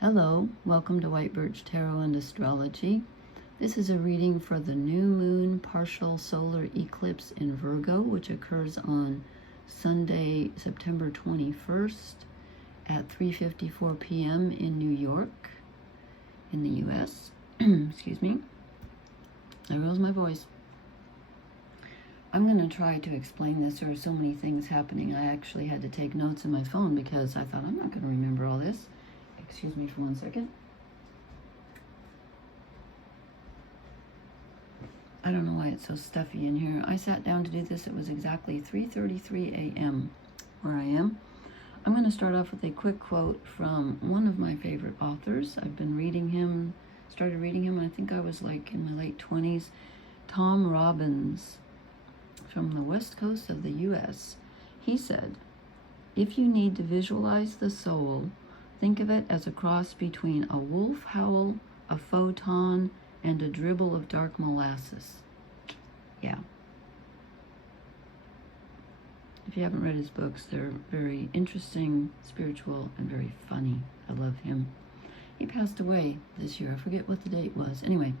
Hello, welcome to White Birch Tarot and Astrology. This is a reading for the new moon partial solar eclipse in Virgo, which occurs on Sunday, September 21st at 3:54 p.m. in New York, in the U.S. Excuse me. There goes my voice. I'm going to try to explain this. There are so many things happening. I actually had to take notes in my phone because I thought I'm not going to remember all this. Excuse me for 1 second. I don't know why it's so stuffy in here. I sat down to do this. It was exactly 3:33 a.m. where I am. I'm going to start off with a quick quote from one of my favorite authors. I've been reading him, started reading him, I think I was like in my late 20s. Tom Robbins from the west coast of the U.S. He said, "If you need to visualize the soul, think of it as a cross between a wolf howl, a photon, and a dribble of dark molasses." Yeah. If you haven't read his books, they're very interesting, spiritual, and very funny. I love him. He passed away this year. I forget what the date was. Anyway,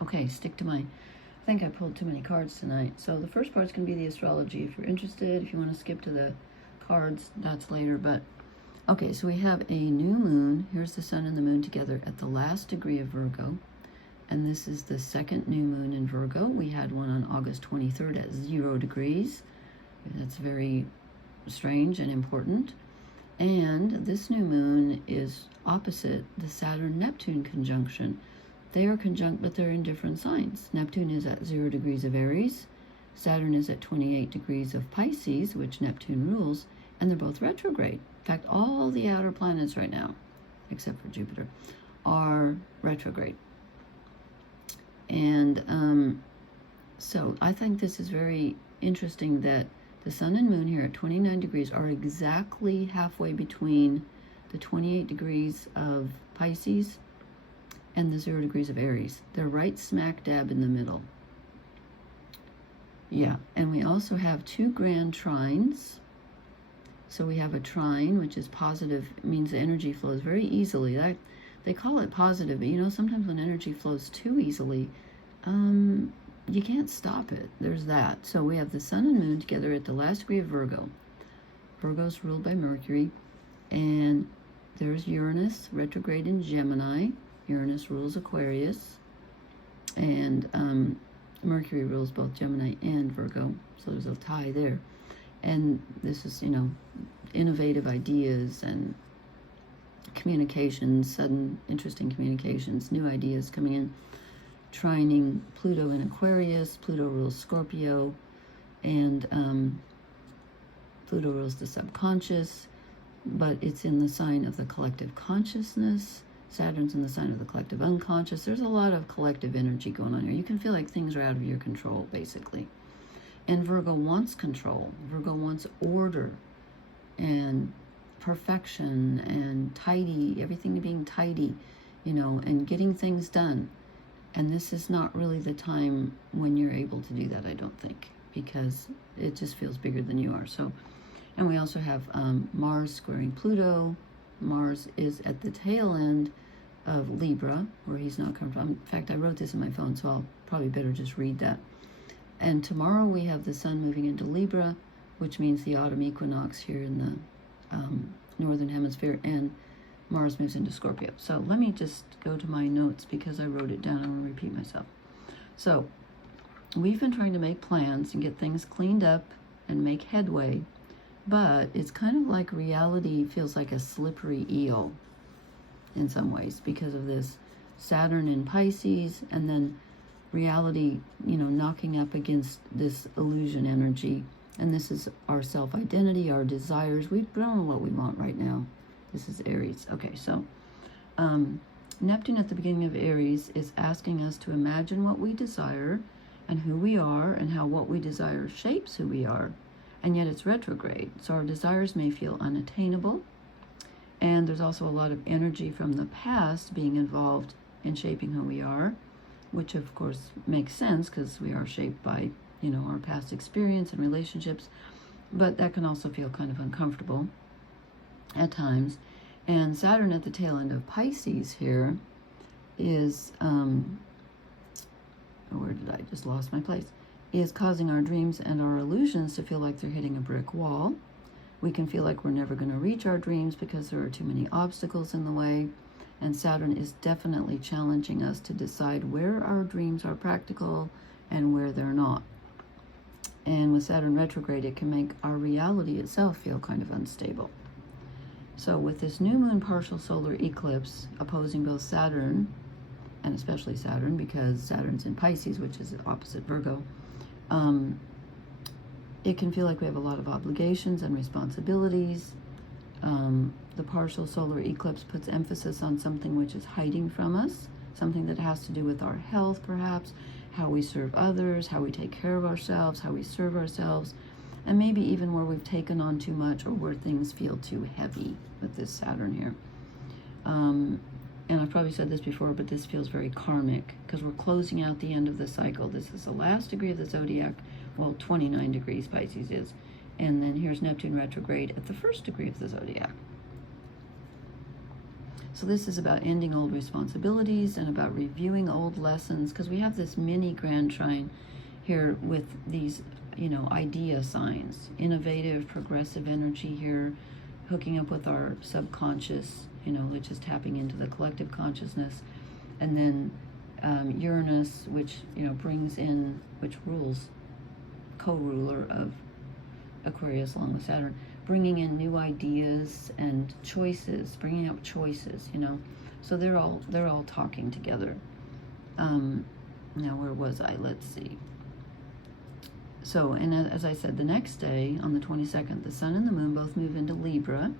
okay, stick to my... I think I pulled too many cards tonight. So the first part's going to be the astrology. If you're interested, if you want to skip to the cards, that's later, but... Okay, so we have a new moon. Here's the sun and the moon together at the last degree of Virgo. And this is the second new moon in Virgo. We had one on August 23rd at 0 degrees. That's very strange and important. And this new moon is opposite the Saturn-Neptune conjunction. They are conjunct, but they're in different signs. Neptune is at 0 degrees of Aries. Saturn is at 28 degrees of Pisces, which Neptune rules. And they're both retrograde. In fact, all the outer planets right now, except for Jupiter, are retrograde. And so I think this is very interesting that the sun and moon here at 29 degrees are exactly halfway between the 28 degrees of Pisces and the 0 degrees of Aries. They're right smack dab in the middle. Yeah, and we also have two grand trines. So we have a trine, which is positive. It means the energy flows very easily. They call it positive, but you know, sometimes when energy flows too easily, you can't stop it. There's that. So we have the sun and moon together at the last degree of Virgo. Virgo's ruled by Mercury. And there's Uranus, retrograde in Gemini. Uranus rules Aquarius. And Mercury rules both Gemini and Virgo. So there's a tie there. And this is, you know, innovative ideas and communications, sudden, interesting communications, new ideas coming in. Trining Pluto in Aquarius. Pluto rules Scorpio. And Pluto rules the subconscious. But it's in the sign of the collective consciousness. Saturn's in the sign of the collective unconscious. There's a lot of collective energy going on here. You can feel like things are out of your control, basically. And Virgo wants control. Virgo wants order and perfection and tidy, everything being tidy, you know, and getting things done. And this is not really the time when you're able to do that, I don't think, because it just feels bigger than you are. So, and we also have Mars squaring Pluto. Mars is at the tail end of Libra, where he's not come from. In fact, I wrote this in my phone, so I'll probably better just read that. And tomorrow we have the sun moving into Libra, which means the autumn equinox here in the northern hemisphere, and Mars moves into Scorpio. So let me just go to my notes because I wrote it down. I want to repeat myself. So we've been trying to make plans and get things cleaned up and make headway, but it's kind of like reality feels like a slippery eel in some ways because of this Saturn in Pisces, and then reality, you know, knocking up against this illusion energy. And this is our self-identity, our desires. We don't know what we want right now. This is Aries. Okay, so Neptune at the beginning of Aries is asking us to imagine what we desire and who we are and how what we desire shapes who we are. And yet it's retrograde. So our desires may feel unattainable. And there's also a lot of energy from the past being involved in shaping who we are, which of course makes sense because we are shaped by, you know, our past experience and relationships, but that can also feel kind of uncomfortable at times. And Saturn at the tail end of Pisces here is, where did I just lost my place? Is causing our dreams and our illusions to feel like they're hitting a brick wall. We can feel like we're never going to reach our dreams because there are too many obstacles in the way. And Saturn is definitely challenging us to decide where our dreams are practical and where they're not. And with Saturn retrograde, it can make our reality itself feel kind of unstable. So with this new moon partial solar eclipse opposing both Saturn, and especially Saturn, because Saturn's in Pisces, which is opposite Virgo, it can feel like we have a lot of obligations and responsibilities. The partial solar eclipse puts emphasis on something which is hiding from us, something that has to do with our health, perhaps, how we serve others, how we take care of ourselves, how we serve ourselves, and maybe even where we've taken on too much or where things feel too heavy with this Saturn here. And I've probably said this before, but this feels very karmic because we're closing out the end of the cycle. This is the last degree of the zodiac. Well, 29 degrees Pisces is. And then here's Neptune retrograde at the first degree of the zodiac. So this is about ending old responsibilities and about reviewing old lessons, because we have this mini grand trine here with these, idea signs, innovative, progressive energy here, hooking up with our subconscious, which is tapping into the collective consciousness. And then Uranus, which, brings in, which rules, co-ruler of Aquarius along with Saturn, bringing in new ideas and choices, bringing up choices, So they're all talking together. Now where was I? Let's see. So, and as I said, the next day, on the 22nd, the Sun and the Moon both move into Libra,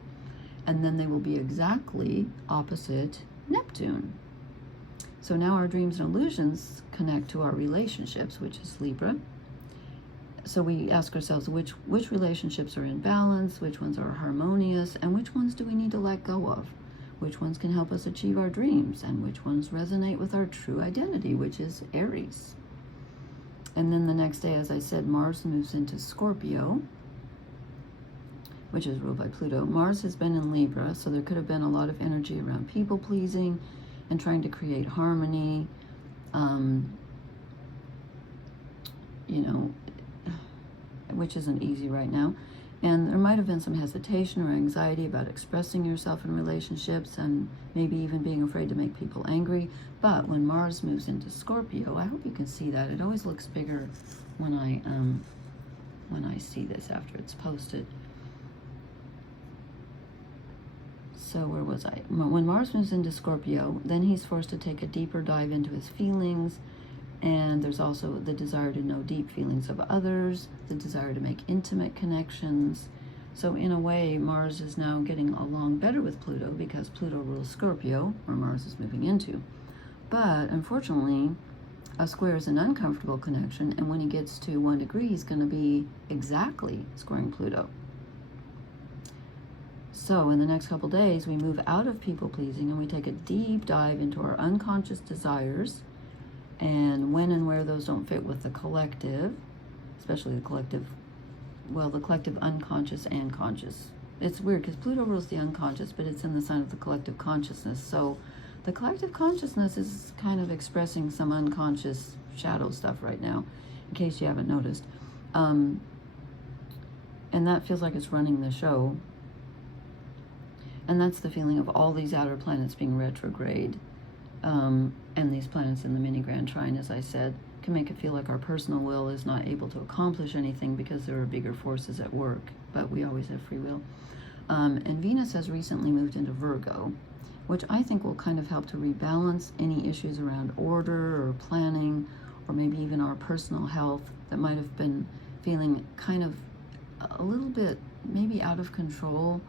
and then they will be exactly opposite Neptune. So now our dreams and illusions connect to our relationships, which is Libra. So we ask ourselves which relationships are in balance, which ones are harmonious, and which ones do we need to let go of? Which ones can help us achieve our dreams, and which ones resonate with our true identity, which is Aries. And then the next day, as I said, Mars moves into Scorpio, which is ruled by Pluto. Mars has been in Libra, so there could have been a lot of energy around people-pleasing and trying to create harmony, which isn't easy right now. And there might have been some hesitation or anxiety about expressing yourself in relationships and maybe even being afraid to make people angry. But when Mars moves into Scorpio, I hope you can see that. It always looks bigger when I see this after it's posted. So where was I? When Mars moves into Scorpio, then he's forced to take a deeper dive into his feelings. And there's also the desire to know deep feelings of others, the desire to make intimate connections. So in a way, Mars is now getting along better with Pluto because Pluto rules Scorpio, where Mars is moving into. But unfortunately, a square is an uncomfortable connection, and when he gets to 1 degree, he's going to be exactly squaring Pluto. So in the next couple days, we move out of people-pleasing and we take a deep dive into our unconscious desires, and when and where those don't fit with the collective, especially the collective unconscious and conscious. It's weird because Pluto rules the unconscious, but it's in the sign of the collective consciousness. So the collective consciousness is kind of expressing some unconscious shadow stuff right now, in case you haven't noticed. And that feels like it's running the show. And that's the feeling of all these outer planets being retrograde. And these planets in the mini grand trine, as I said, can make it feel like our personal will is not able to accomplish anything because there are bigger forces at work, but we always have free will. And Venus has recently moved into Virgo, which I think will kind of help to rebalance any issues around order or planning, or maybe even our personal health that might have been feeling kind of a little bit maybe out of control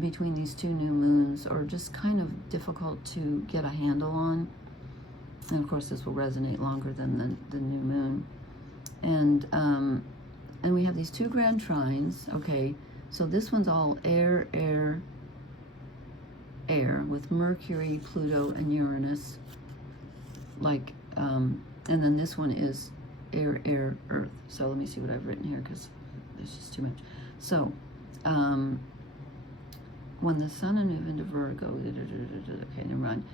between these two new moons, or just kind of difficult to get a handle on. And of course this will resonate longer than the new moon. And we have these two grand trines. Okay, so this one's all air with Mercury, Pluto, and Uranus, like and then this one is air, earth. So let me see what I've written here because there's just too much. So when the sun and move into Virgo, okay, never mind.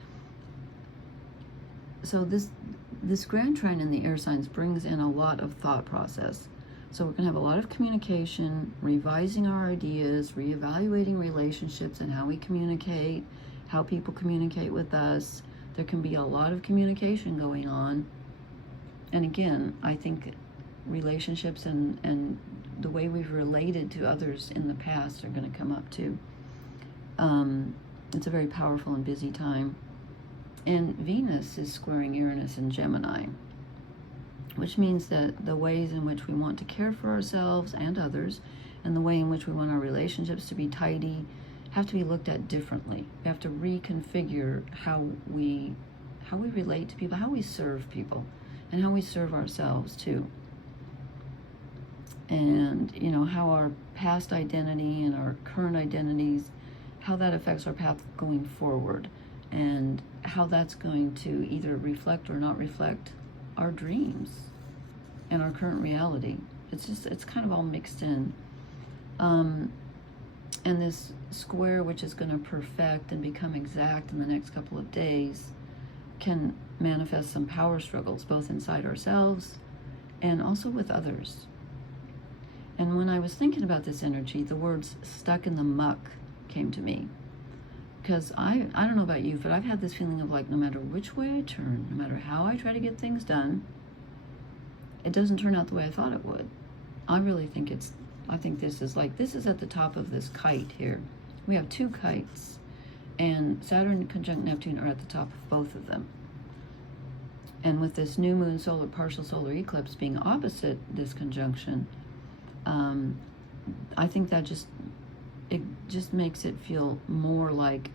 So this grand trine in the air signs brings in a lot of thought process. So we're going to have a lot of communication, revising our ideas, reevaluating relationships and how we communicate, how people communicate with us. There can be a lot of communication going on. And again, I think relationships and the way we've related to others in the past are going to come up too. It's a very powerful and busy time. And Venus is squaring Uranus in Gemini, which means that the ways in which we want to care for ourselves and others, and the way in which we want our relationships to be tidy, have to be looked at differently. We have to reconfigure how we relate to people, how we serve people, and how we serve ourselves too. And how our past identity and our current identities, how that affects our path going forward, and how that's going to either reflect or not reflect our dreams and our current reality. It's kind of all mixed in. And this square, which is going to perfect and become exact in the next couple of days, can manifest some power struggles, both inside ourselves and also with others. And when I was thinking about this energy, the words stuck in the muck came to me. Because I don't know about you, but I've had this feeling of like, no matter which way I turn, no matter how I try to get things done, it doesn't turn out the way I thought it would. I really think this is at the top of this kite here. We have two kites, and Saturn conjunct Neptune are at the top of both of them. And with this new moon solar, partial solar eclipse being opposite this conjunction, I think that it just makes it feel more like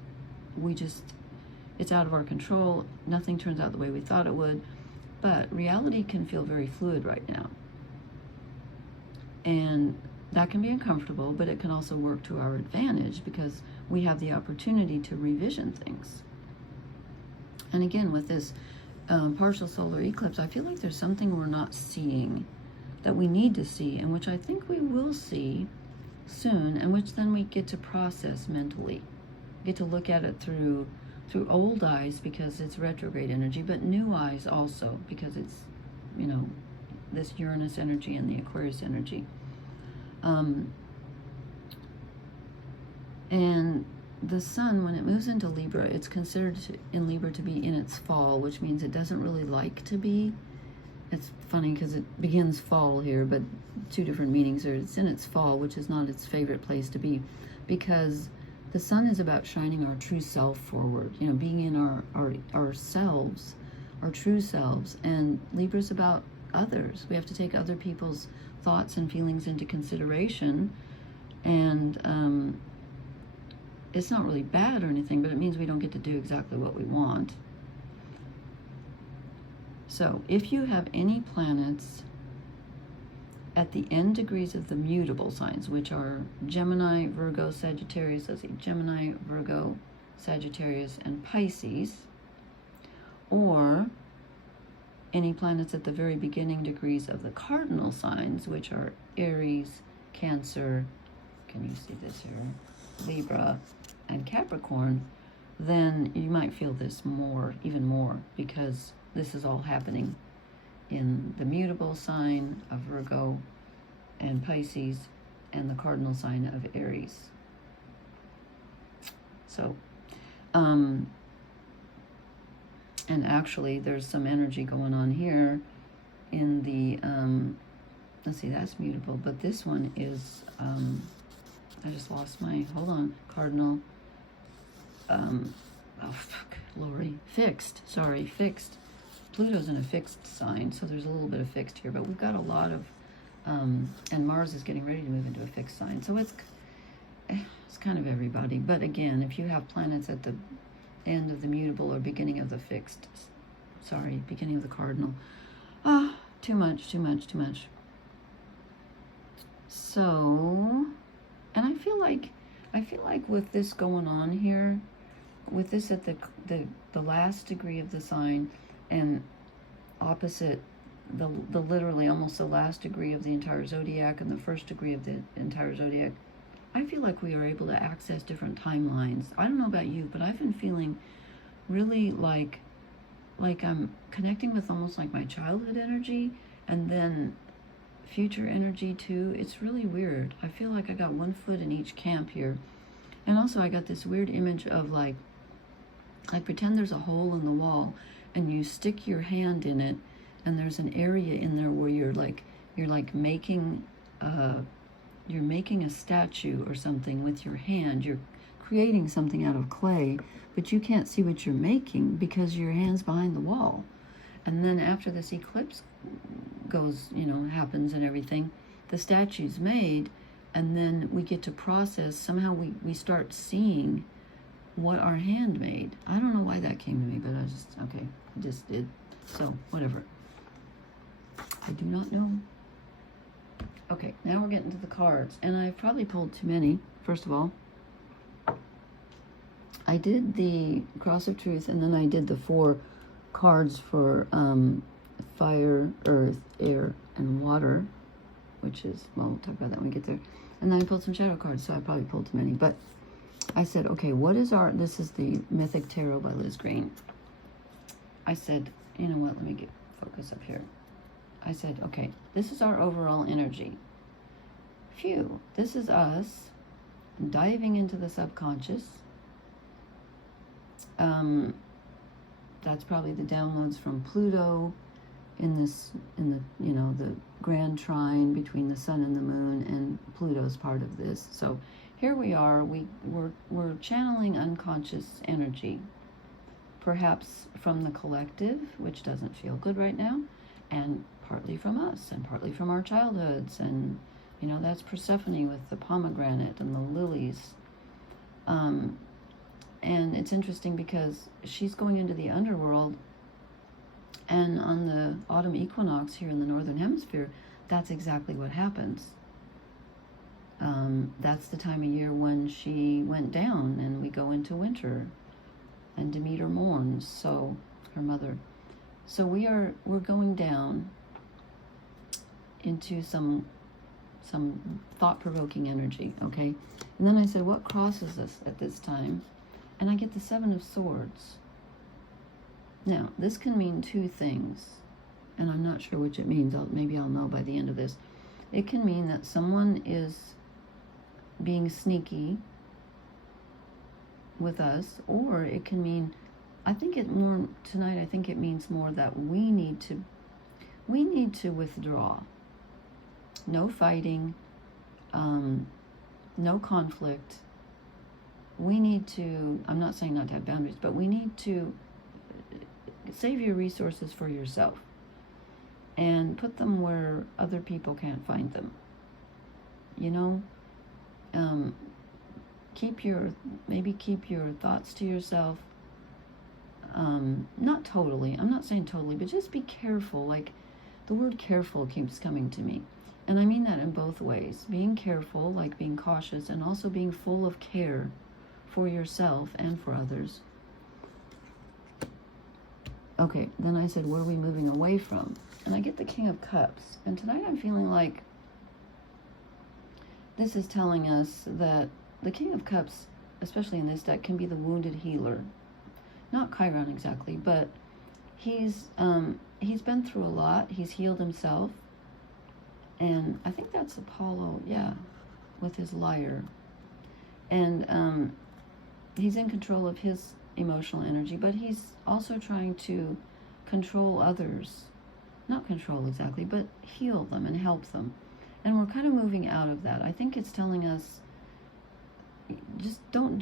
it's out of our control. Nothing turns out the way we thought it would. But reality can feel very fluid right now. And that can be uncomfortable, but it can also work to our advantage because we have the opportunity to revision things. And again, with this partial solar eclipse, I feel like there's something we're not seeing that we need to see, and which I think we will see soon, and which then we get to process mentally, get to look at it through old eyes because it's retrograde energy, but new eyes also because it's this Uranus energy and the Aquarius energy. And the sun, when it moves into Libra, it's considered in Libra to be in its fall, which means it doesn't really like to be. It's funny because it begins fall here, but two different meanings are. It's in its fall, which is not its favorite place to be, because the sun is about shining our true self forward, being in ourselves, our true selves. And Libra's about others. We have to take other people's thoughts and feelings into consideration. And it's not really bad or anything, but it means we don't get to do exactly what we want. So if you have any planets at the end degrees of the mutable signs, which are Gemini, Virgo, Sagittarius, Gemini, Virgo, Sagittarius, and Pisces, or any planets at the very beginning degrees of the cardinal signs, which are Aries, Cancer, can you see this here, Libra, and Capricorn, then you might feel this even more, because this is all happening in the mutable sign of Virgo and Pisces and the cardinal sign of Aries. So, and actually there's some energy going on here in the, let's see, that's mutable, but this one is, I just lost my, cardinal, fixed. Pluto's in a fixed sign, so there's a little bit of fixed here, but we've got a lot of, and Mars is getting ready to move into a fixed sign, so it's kind of everybody. But again, if you have planets at the end of the mutable or beginning of the beginning of the cardinal, too much. So, and I feel like with this going on here, with this at the last degree of the sign, and opposite the literally almost the last degree of the entire zodiac and the first degree of the entire zodiac, I feel like we are able to access different timelines. I don't know about you, but I've been feeling really like I'm connecting with almost like my childhood energy and then future energy too. It's really weird. I feel like I got one foot in each camp here. And also I got this weird image of like pretend there's a hole in the wall and you stick your hand in it and there's an area in there where you're making a statue or something with your hand. You're creating something out of clay, but you can't see what you're making because your hand's behind the wall. And then after this eclipse goes, happens and everything, the statue's made, and then we get to process. Somehow we start seeing what our hand made. I don't know why that came to me, but I just did. So, whatever. I do not know. Okay, now we're getting to the cards. And I've probably pulled too many, first of all. I did the Cross of Truth, and then I did the 4 cards for fire, earth, air, and water, which is, well, we'll talk about that when we get there. And then I pulled some shadow cards, so I probably pulled too many. But I said, okay, this is the Mythic Tarot by Liz Green. I said, you know what, let me get focus up here. I said, okay, this is our overall energy. Phew, this is us diving into the subconscious. That's probably the downloads from Pluto in the grand trine between the sun and the moon, and Pluto's part of this. So here we are, we're channeling unconscious energy, perhaps from the collective, which doesn't feel good right now, and partly from us, and partly from our childhoods, and that's Persephone with the pomegranate and the lilies. And it's interesting because she's going into the underworld, and on the autumn equinox here in the northern hemisphere, that's exactly what happens. That's the time of year when she went down, and we go into winter, and Demeter mourns, so her mother. So we're going down into some thought-provoking energy, okay? And then I said, what crosses us at this time? And I get the 7 of Swords. Now, this can mean 2 things, and I'm not sure which it means. Maybe I'll know by the end of this. It can mean that someone is being sneaky with us, or it can mean, I think it means more that we need to withdraw. No fighting, no conflict. We need to, I'm not saying not to have boundaries, but we need to save your resources for yourself and put them where other people can't find them. Keep your thoughts to yourself. Not totally, I'm not saying totally, but just be careful. Like, the word careful keeps coming to me. And I mean that in both ways. Being careful, like being cautious, and also being full of care for yourself and for others. Okay, then I said, what are we moving away from? And I get the King of Cups. And tonight I'm feeling like this is telling us that the King of Cups, especially in this deck, can be the wounded healer. Not Chiron exactly, but he's been through a lot. He's healed himself. And I think that's Apollo, yeah, with his lyre. And he's in control of his emotional energy, but he's also trying to control others. Not control exactly, but heal them and help them. And we're kind of moving out of that. I think it's telling us, just don't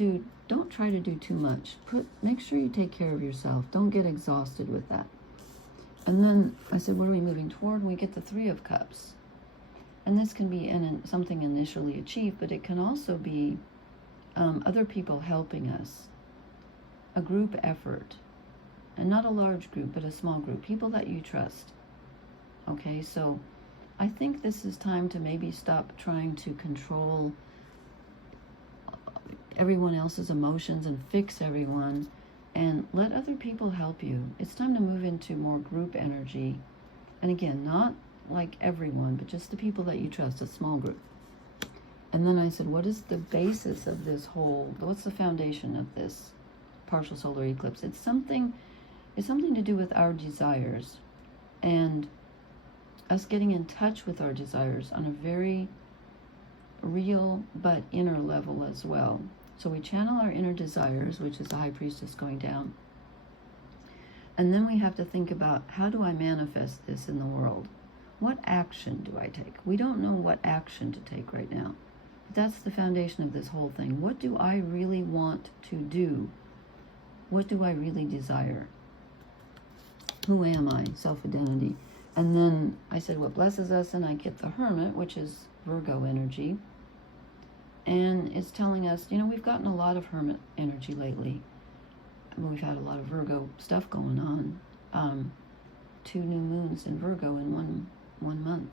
try to do too much. Make sure you take care of yourself. Don't get exhausted with that. And then I said, what are we moving toward? And we get the 3 of Cups. And this can be something initially achieved, but it can also be other people helping us. A group effort. And not a large group, but a small group. People that you trust. Okay, so I think this is time to maybe stop trying to control everyone else's emotions and fix everyone, and let other people help you. It's time to move into more group energy. And again, not like everyone, but just the people that you trust, a small group. And then I said, what is the basis of this whole, what's the foundation of this partial solar eclipse? It's something to do with our desires and us getting in touch with our desires on a very real but inner level as well. So we channel our inner desires, which is the high priestess going down. And then we have to think about, how do I manifest this in the world? What action do I take? We don't know what action to take right now. But that's the foundation of this whole thing. What do I really want to do? What do I really desire? Who am I? Self-identity. And then I said, what blesses us? And I get the Hermit, which is Virgo energy. And it's telling us, you know, we've gotten a lot of Hermit energy lately. We've had a lot of Virgo stuff going on. 2 new moons in Virgo in one month.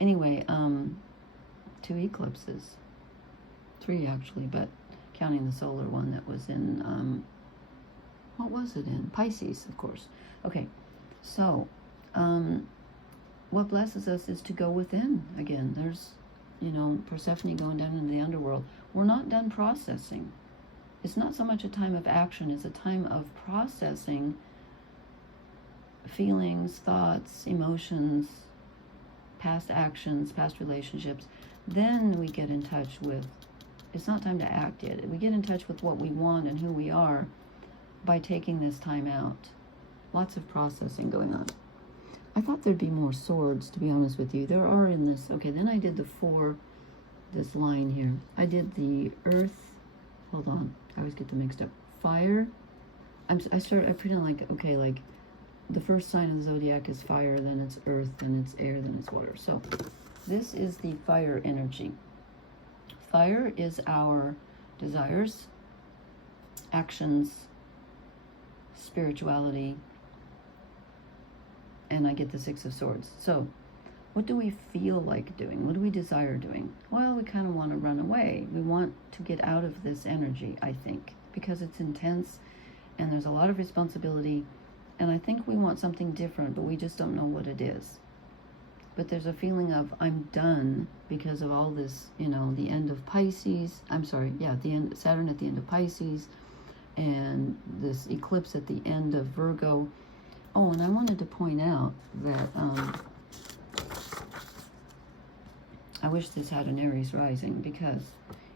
Anyway, 2 eclipses. 3 actually, but counting the solar one that was in, what was it in? Pisces, of course. Okay, so what blesses us is to go within. Again, there's, you know, Persephone going down into the underworld. We're not done processing. It's not so much a time of action, it's a time of processing feelings, thoughts, emotions, past actions, past relationships. Then we get in touch with, it's not time to act yet. We get in touch with what we want and who we are by taking this time out. Lots of processing going on. I thought there'd be more swords, to be honest with you. There are in this. Okay, then I did the 4, this line here. I did the earth. Hold on, I always get them mixed up. Fire. I pretend like, okay, like the first sign of the zodiac is fire, then it's earth, then it's air, then it's water. So this is the fire energy. Fire is our desires, actions, spirituality, and I get the 6 of Swords. So what do we feel like doing? What do we desire doing? Well, we kind of want to run away. We want to get out of this energy, I think, because it's intense and there's a lot of responsibility. And I think we want something different, but we just don't know what it is. But there's a feeling of, I'm done because of all this, you know, the end of Pisces. I'm sorry, yeah, the end, Saturn at the end of Pisces, and this eclipse at the end of Virgo. Oh, and I wanted to point out that I wish this had an Aries rising, because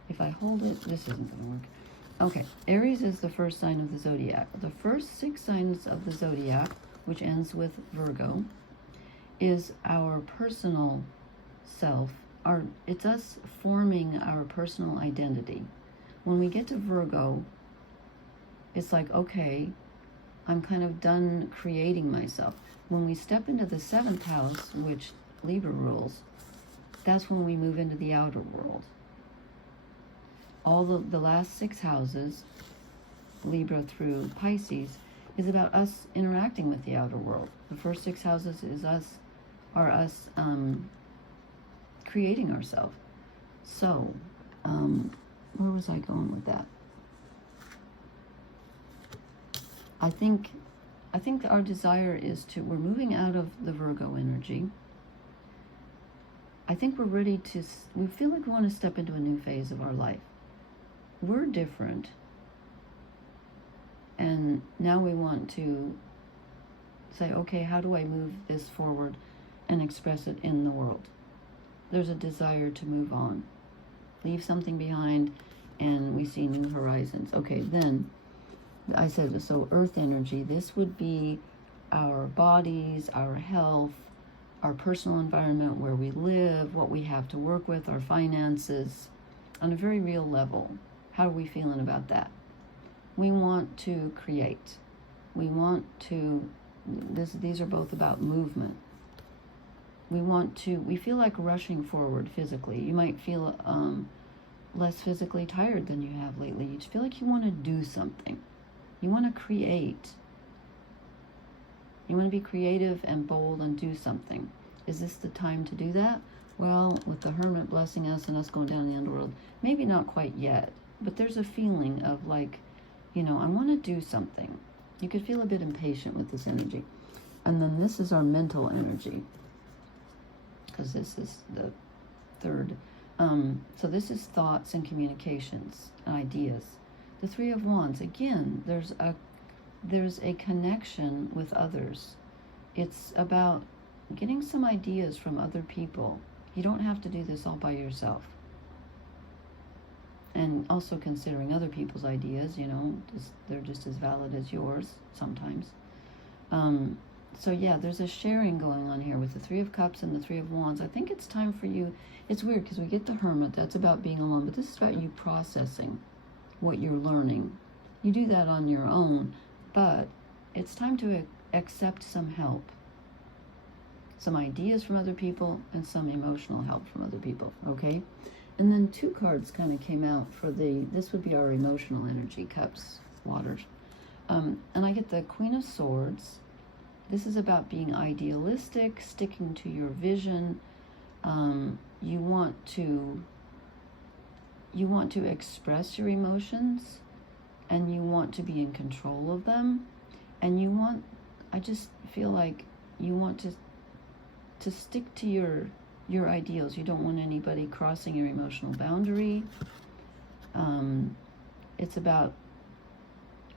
if I hold it, this isn't going to work. Okay, Aries is the first sign of the zodiac. The first 6 signs of the zodiac, which ends with Virgo, is our personal self. It's us forming our personal identity. When we get to Virgo, it's like, okay, I'm kind of done creating myself. When we step into the 7th house, which Libra rules, that's when we move into the outer world. All the last 6 houses, Libra through Pisces, is about us interacting with the outer world. The first 6 houses are us creating ourselves. So, where was I going with that? I think our desire is we're moving out of the Virgo energy. I think we're ready we feel like we want to step into a new phase of our life. We're different. And now we want to say, okay, how do I move this forward and express it in the world? There's a desire to move on, leave something behind, and we see new horizons. Okay, then I said, so earth energy, this would be our bodies, our health, our personal environment, where we live, what we have to work with, our finances, on a very real level. How are we feeling about that? We want to create. We want to, these are both about movement. We feel like rushing forward physically. You might feel less physically tired than you have lately. You just feel like you want to do something. You want to create. You want to be creative and bold and do something. Is this the time to do that? Well, with the Hermit blessing us and us going down in the underworld, maybe not quite yet, but there's a feeling of like, you know, I want to do something. You could feel a bit impatient with this energy. And then this is our mental energy, because this is the 3rd So this is thoughts and communications, ideas. The Three of Wands, again, there's a connection with others. It's about getting some ideas from other people. You don't have to do this all by yourself. And also considering other people's ideas, they're just as valid as yours sometimes. So yeah, there's a sharing going on here with the Three of Cups and the Three of Wands. I think it's time for you. It's weird because we get the Hermit. That's about being alone. But this is about you processing what you're learning. You do that on your own. But it's time to accept some help. Some ideas from other people and some emotional help from other people. Okay? And then 2 cards kind of came out for this would be our emotional energy, cups, waters. And I get the Queen of Swords. This is about being idealistic, sticking to your vision. You want to express your emotions, and you want to be in control of them. And I just feel like you want to stick to your ideals. You don't want anybody crossing your emotional boundary. It's about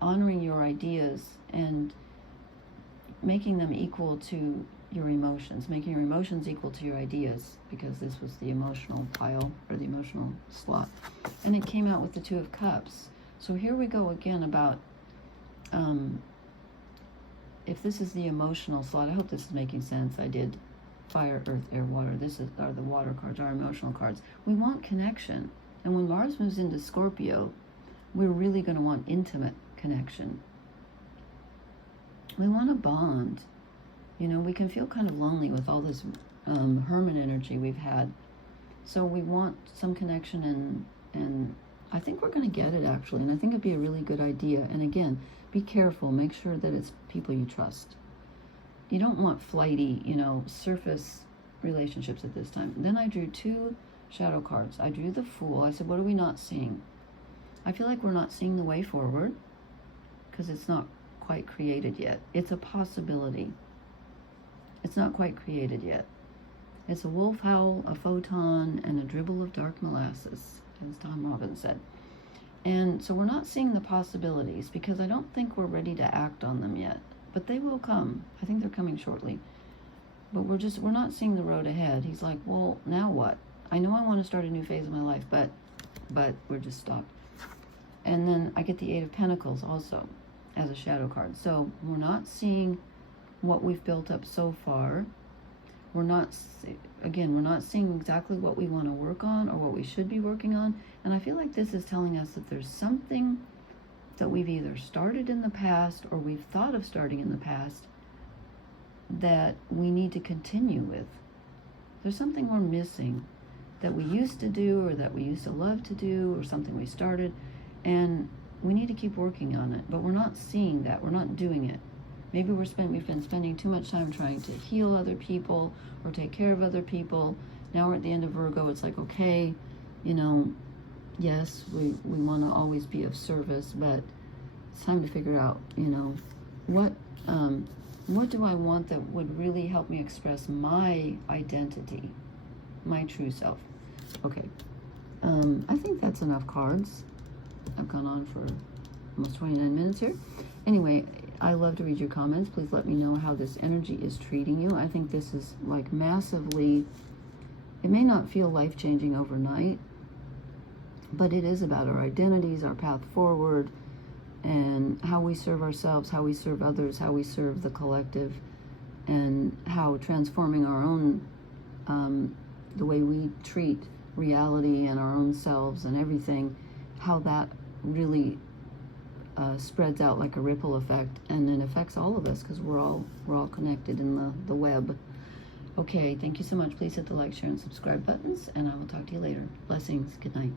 honoring your ideas and making them equal to your emotions, making your emotions equal to your ideas, because this was the emotional pile, or the emotional slot. And it came out with the 2 of Cups. So here we go again about, if this is the emotional slot, I hope this is making sense. I did fire, earth, air, water. Are the water cards, our emotional cards. We want connection. And when Mars moves into Scorpio, we're really going to want intimate connection. We want a bond. We can feel kind of lonely with all this hermit energy we've had. So we want some connection, and I think we're going to get it, actually. And I think it'd be a really good idea. And again, be careful. Make sure that it's people you trust. You don't want flighty, surface relationships at this time. Then I drew 2 shadow cards. I drew the Fool. I said, what are we not seeing? I feel like we're not seeing the way forward because it's not quite created yet. It's a possibility. It's not quite created yet. It's a wolf howl, a photon, and a dribble of dark molasses, as Tom Robbins said. And so we're not seeing the possibilities because I don't think we're ready to act on them yet. But they will come. I think they're coming shortly. But we're not seeing the road ahead. He's like, well, now what? I know I want to start a new phase of my life, but we're just stopped. And then I get the 8 of Pentacles also as a shadow card. So we're not seeing what we've built up so far. We're not seeing exactly what we want to work on or what we should be working on. And I feel like this is telling us that there's something that we've either started in the past or we've thought of starting in the past that we need to continue with. There's something we're missing that we used to do, or that we used to love to do, or something we started, and we need to keep working on it. But we're not seeing that. We're not doing it. Maybe we've been spending too much time trying to heal other people or take care of other people. Now we're at the end of Virgo. It's like, okay, yes, we want to always be of service, but it's time to figure out, what do I want that would really help me express my identity, my true self. Okay, I think that's enough cards. I've gone on for almost 29 minutes here. Anyway, I love to read your comments. Please let me know how this energy is treating you. I think this is like massively, it may not feel life-changing overnight, but it is about our identities, our path forward, and how we serve ourselves, how we serve others, how we serve the collective, and how transforming our own, the way we treat reality and our own selves and everything, how that really spreads out like a ripple effect, and it affects all of us because we're all connected in the web. Okay, thank you so much. Please hit the like, share, and subscribe buttons, and I will talk to you later. Blessings. Good night.